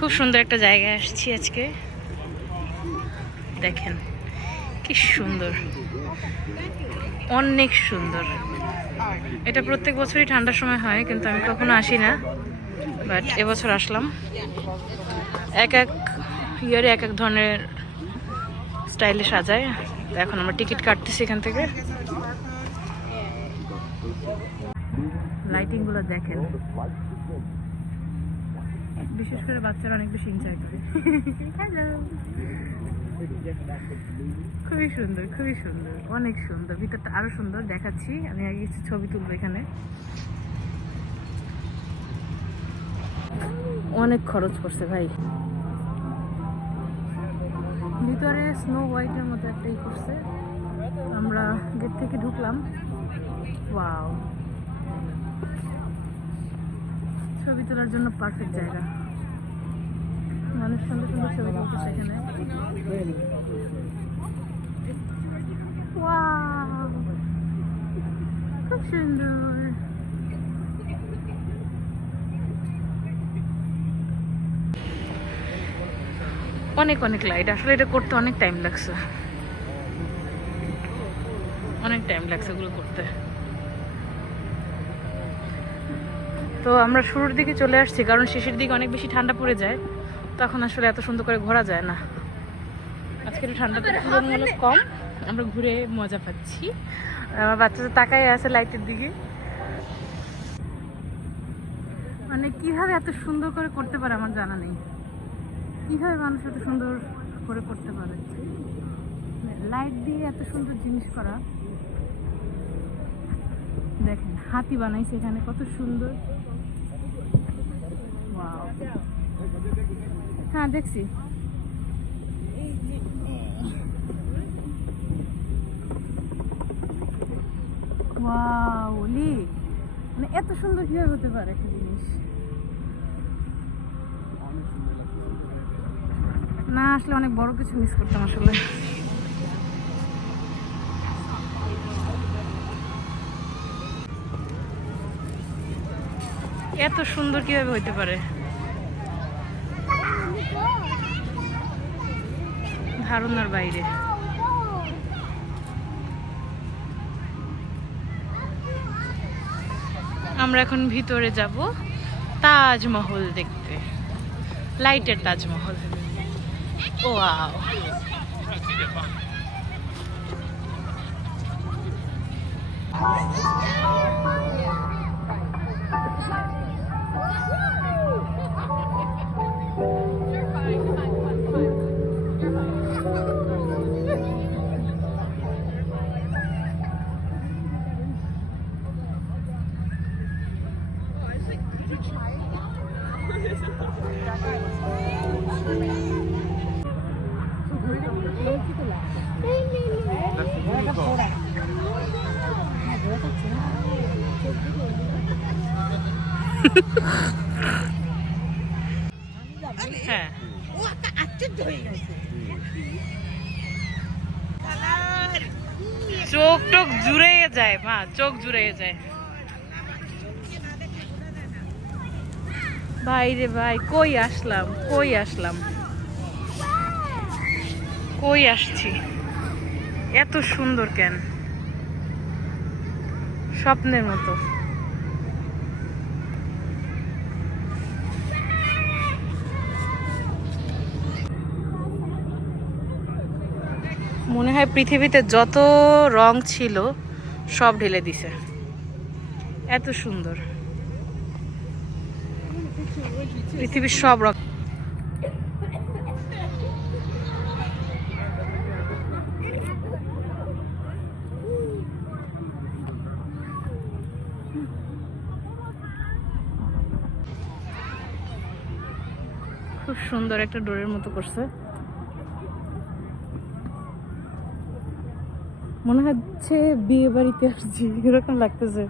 খুব সুন্দর একটা জায়গায় আসছি আজকে। দেখেন কি সুন্দর, অনেক সুন্দর। এটা প্রত্যেক বছরই ঠান্ডার সময় হয়, কিন্তু আমি কখনো আসি না, বাট এবছর আসলাম। এক এক ইয়ারে এক এক ধরনের স্টাইলে সাজায়। এখন আমরা টিকিট কাটতেছি এখান থেকে। লাইটিং গুলো দেখেন, বিশেষ করে বাচ্চারা অনেক বেশি এনজয় করে। হ্যালো, খুবই সুন্দর, খুবই সুন্দর, অনেক সুন্দর। ভিতরটা আরো সুন্দর, দেখাচ্ছি। আমি আগে কিছু ছবি তুলবো এখানে। অনেক খরচ করছে ভাই। ভিতরে স্নো হোয়াইটের মতো একটাই করছে। আমরা গেট থেকে ঢুকলাম। ওয়াও, ছবি তোলার জন্য পারফেক্ট জায়গা। মানুষ সুন্দর সুন্দর ছবি তুলতেছে এখানে। ওয়াও, খুব সুন্দর। অনেক অনেক লাইট, আসলে এটা করতে অনেক টাইম লাগছে, অনেক টাইম লাগছে এগুলো করতে। তো আমরা শুরুর দিকে চলে আসছি, কারণ শেষের দিকে অনেক বেশি ঠান্ডা পড়ে যায়, তখন আসলে এত সুন্দর করে ঘোরা যায় না। আজকে একটু ঠান্ডাটা তুলনামূলক কম, আমরা ঘুরে মজা পাচ্ছি। আমার বাচ্চাদের তাকাই আছে লাইটের দিকে। মানে কিভাবে এত সুন্দর করে করতে পারে আমার জানা নেই, কিভাবে মানুষ এত সুন্দর করে করতে পারে লাইট দিয়ে এত সুন্দর জিনিস করা। দেখেন হাতি বানাইছে এখানে, কত সুন্দর। ওয়াও, হ্যাঁ দেখছি। ওয়াও লি, মানে এত সুন্দর কিভাবে হতে পারে একটা জিনিস। না আসলে অনেক বড় কিছু মিস করতাম আসলে। এত সুন্দর কিভাবে হইতে পারে, ধারণার বাইরে। আমরা এখন ভিতরে যাব তাজমহল দেখতে, লাইটের তাজমহল। ওয়াও, হ্যাঁ চোখ টোক জুড়ে যায় মা, চোখ জুড়ে যায়। ভাই রে ভাই, কই আসলাম, কই আসলাম, কই আসছি। এত সুন্দর কেন, স্বপ্নের মতো। মনে হয় পৃথিবীতে যত রং ছিল সব ঢেলে দিছে, এত সুন্দর পৃথিবীর সব রং। খুব সুন্দর একটা ডোরের মতো করছে, মনে হচ্ছে বিয়ে বাড়িতে আসছি এরকম লাগতেছে।